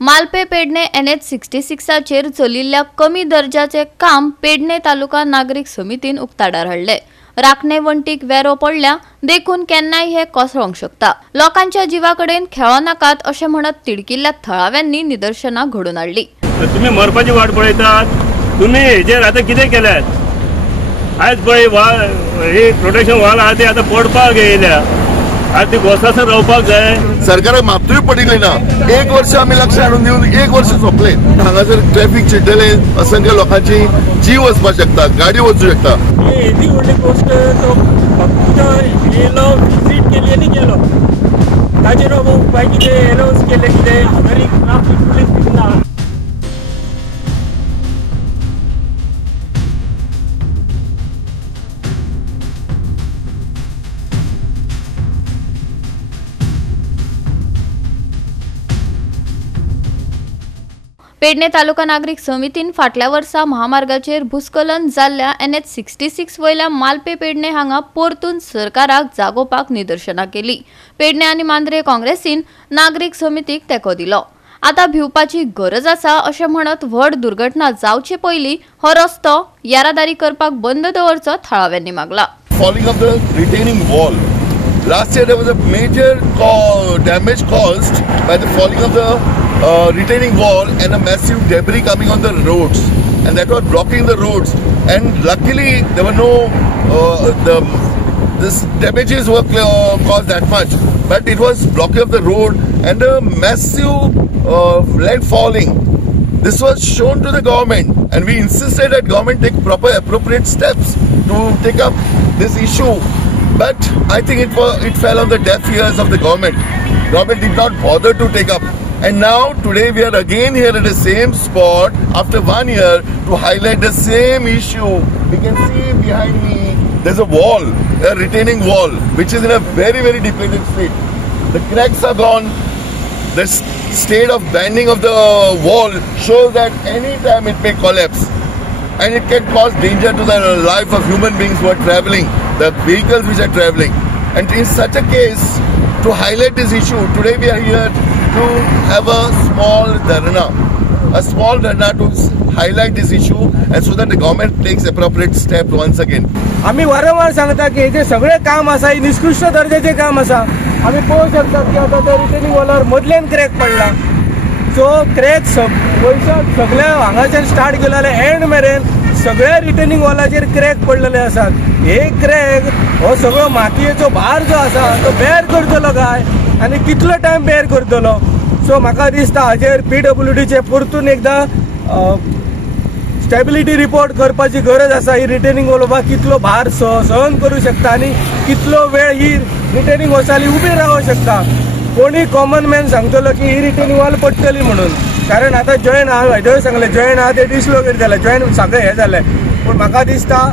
Malpe Pedne NH-66 चलिल्ल्या कमी दर्जाचे काम पेडणे तालुका नागरिक समितीन उक्ताडार हाडले। राखणे वंटीक वेरो पडल्या देखून केन्नाय हे कोसळोंक शकता। लोकांच्या जीवाकडेन खेळो नाकात अशें म्हणत तिडकिल्ल्या थळाव्यांनी निदर्शनां घडोवन हाडली। तुम्ही मरपाची वाट पळयतात, तुम्ही हेजेर आतां कितें केल्यात? आयज पळय ही प्रोटेक्शन वॉल आहा ती आतां पडपाक येयल्या, आज ती गोसासर रावपाक जाय। सरकाराक मातूय पडिल्ली ना। 1 वर्ष आमी लक्ष हाडून दिवन 1 वर्ष सोंपले। हांगासर ट्रॅफिक चिड्डले, असंख्य लोकांची जीव वचपाक शकता, गाडी वचूं शकता। येदी व्हडली गोष्ट तो फक्त येलो विजीट केली आनी गेलो, ताजेर उपाय कितें अनाउन्स केले कितें हांगारी ट्रॅफिक पुलीस दिसना। पेडणे तालुका नागरिक समितीन फाटल्या वर्सा महामार्गाचेर भूस्खलन जाल्ल्या NH-66 वयल्या मालपे पेडणे हांगा परतून सरकाराक जागोवपाक निदर्शनां केली। पेडणे आनी मांद्रे काँग्रेसीन नागरिक समितीक तेंको दिलो। आता भिवपाची गरज आसा अशें म्हणत व्हड दुर्घटना जावचे पयलीं हो रस्तो येरादारी करपाक बंद दवरचो थळाव्यांनी मागला। Falling of the retaining wall. Last year there was a major damage caused by the falling of the retaining wall and a massive debris coming on the roads, and that was blocking the roads. And luckily there were no this damages were caused that much, but it was blocking of the road and a massive lead falling. This was shown to the government, and we insisted that government take proper appropriate steps to take up this issue. But I think it fell on the deaf ears of the government. Government did not bother to take up. And now today we are again here at the same spot after 1 year to highlight the same issue. We can see behind me there's a wall, a retaining wall, which is in a very, very depleted state. The cracks are gone. The state of bending of the wall shows that any time it may collapse. And it can cause danger to the life of human beings who are traveling, the vehicles which are traveling. And in such a case, to highlight this issue, today we are here to have a small dharna to highlight this issue, and so that the government takes appropriate step once again. आम्ही वारंवार सांगता की हे सगळे काम आसा हे निकृष्ट दर्जाचे काम आसा। आम्ही पळोवं शकता की आता त्या रिटेनिंग वॉलार मदल्यान क्रॅक पडला। सो क्रॅक वयच्यान सगळ्या हांगाच्यान स्टार्ट केलेले एंड मेरेन सगळ्या रिटेनिंग वॉलाचेर क्रॅक पडलेले आसात। हे क्रॅक हो सगळो मातयेचो भार जो आसा तो बेर करतलो काय आनी कितलो टायम बेर करतलो। सो म्हाका दिसता हाजेर PWDचे परतून एकदा स्टॅबिलिटी रिपोर्ट करपाची गरज आसा। ही रिटेनिंग वॉल कितलो भार सहन करू शकता आनी कितलो वेळ ही रिटेनिंग वॉल्साली उबी रावूंक शकता। कोणी कॉमन मॅन सांगतलो की ही रिटेनिंग वॉल पडटली म्हणून, कारण आता जॉईन हांवें सांगलें जॉईन आहा ते डिसलोकेट जालें, जॉईन सगळें हें जालें। पूण म्हाका दिसता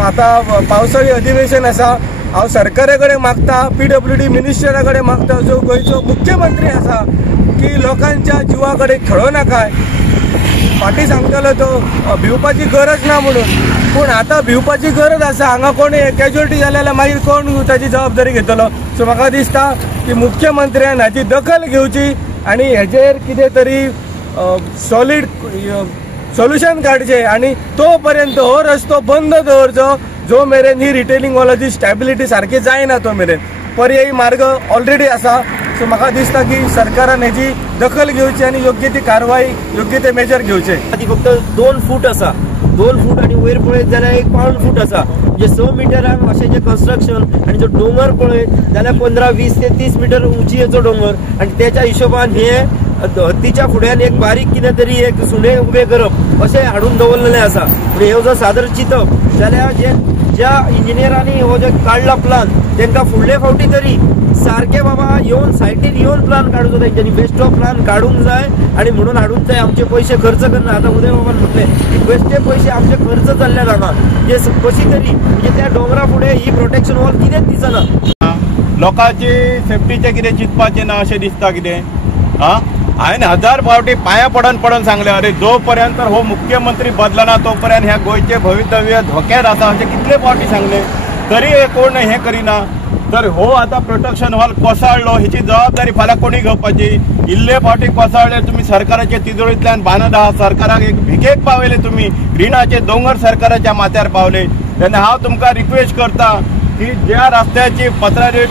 आता पावसाळी अधिवेशन आसा, हांव सरकारा कडेन मागता, PWD मिनिस्टरा कडेन मागता, जो गोंयचो मुख्यमंत्री आसा की लोकांच्या जिवा कडेन खेळो नाकाय। फाटीं सांगतालो तो भिवपाची गरज ना म्हणून, पूण आतां भिवपाची गरज आसा। हांगा कोणी कॅज्युअलिटी जाले जाल्यार मागीर कोण ताची जबाबदारी घेतलो। सो म्हाका दिसता की मुख्यमंत्र्यान हाची दखल घेवची आनी हेजेर कितें तरी सॉलिड सोल्युशन काडचे आनी तो पर्यंत हो रस्तो बंद दवरचो जो मेरेन ही रिटेनिंग वॉलाची स्टॅबिलिटी सारकी जायना तो मेरेन। पर्यायी मार्ग ऑलरेडी आसा। सो म्हाका दिसता की सरकारान हेची दखल घेवची आनी योग्य ती कारवाई योग्य ते मेजर घेवचे। ती फक्त 2 फूट आसा, 2 फूट आनी वयर पळयत जाल्यार 1 पावण फूट आसा। म्हणजे 6 मिटरांक अशें जे कन्स्ट्रक्शन आनी जो डोंगर पळयत जाल्यार 15, 20 ते 30 मिटर उंचयेचो डोंगर, आनी त्याच्या हिशोबान हे हत्तीच्या फुड्यान एक बारीक कितें तरी एक सुणे उबे करप अशें हाडून दवरलेलें आसा। म्हणजे ह्यो जर सादर चिंतप जाल्यार ज्या इंजिनियरांनी हो जो काडला प्लान तांकां फुडले फावटी तरी सारखे बाबा येवन सायटीर येवन प्लान काडूचो, तांच्यांनी बेस्ट ऑफ प्लान काडूंक जाय आनी म्हणून हाडूंक जाय। आमचे पयशे खर्च करना। आतां उदय बाबान म्हटलें की बेश्टे पयशे आमचे खर्च जाल्ले जाता, जे कशी तरी म्हणजे त्या डोंगरा फुडें ही प्रोटेक्शन वॉल कितेंच दिसना। लोकांची सेफ्टीचे कितें चिंतपाचें ना अशें दिसता कितें? हांवें 1000 फावटी पांया पडून सांगलें, अरे जो पर्यंत हो मुख्यमंत्री बदलना तो पर्यंत ह्या गोंयचे भवितव्य धोक्यात आसा अशें कितले फावटी सांगलें, तरी कोण हें करिना। तर हो आता प्रोटेक्शन वॉल कोसळ्ळो हेची जबाबदारी फाल्यां कोणी घेवपाची? इल्ले फावटी कोसळ्ळे तुम्ही सरकाराच्या तिजोरींतल्यान बांदत आहा, सरकाराक एक भिकेक पावयले तुम्ही, रिणाचे दोंगर सरकाराच्या माथ्यार पावले. तेन्ना हांव तुमकां रिक्वेस्ट करता की ज्या रस्त्याची पत्रादेवी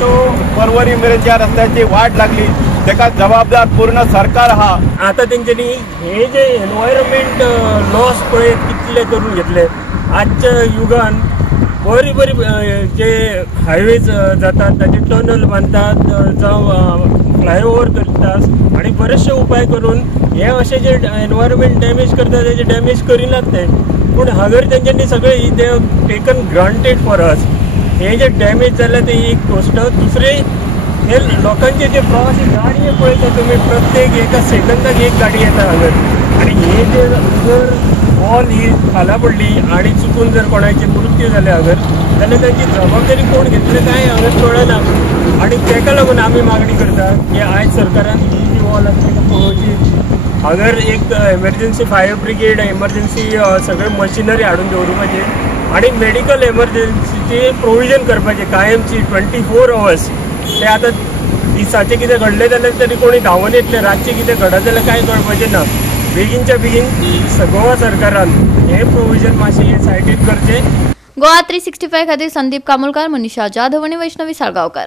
टू परवरी मेरेन ज्या रस्त्याची वाट लागली तेका जबाबदार पूर्ण सरकार आहा. आता तेंच्यांनी हे जे एनवायरमेंट लॉस पळय कितले करून घेतले. आजच्या युगान बरी बरी जे हायवेज जातात ताचे टनल बांदतात जावं फ्लायओव्हर करतात आणि बरेचसे उपाय करून हे असे जे एनवायरमेंट डॅमेज करतात त्याचे डॅमेज करिनात ते. पूण हांगर तेंच्यांनी सगळे ते टेकन ग्रांटेड फॉर अस. हे जे डॅमेज जाले ते एक गोष्ट. दुसरे हे लोकांचे जे प्रवासी गाडी पळयता तुमी प्रत्येक एका सेकंदाक एक गाडी येता हांगर आणि हे जे जर वॉल ही खाला पडली आणि चुकून जर कोणाचे मृत्यू जाले हांगर जाल्यार ताची जबाबदारी कोण घेतली काय हांगर कळना. आणि ताका लागून आमी मागणी करता की आयज सरकारान ही जी वॉल आसा ती पळोवची. हांगर एक एमर्जन्सी फायर ब्रिगेड एमर्जन्सी सगळे मशिनरी हाडून दवरपाचे आणि मेडिकल एमर्जन्सीची प्रोविजन करपाचे कायमची 24 hours. ते आतां दिसाचे कितें घडलें जाल्यार तरी कोणी धांवन येतले, रातचे कितें घडत जाल्यार कांय कळपाचें ना. बेगीनच्या बेगीन गोवा सरकारान हे प्रोविजन मातशें सायडीक करचें. गोवा 365 खातीर संदीप कामोलकार, मनीषा जाधव आणि वैष्णवी साळगांवकार.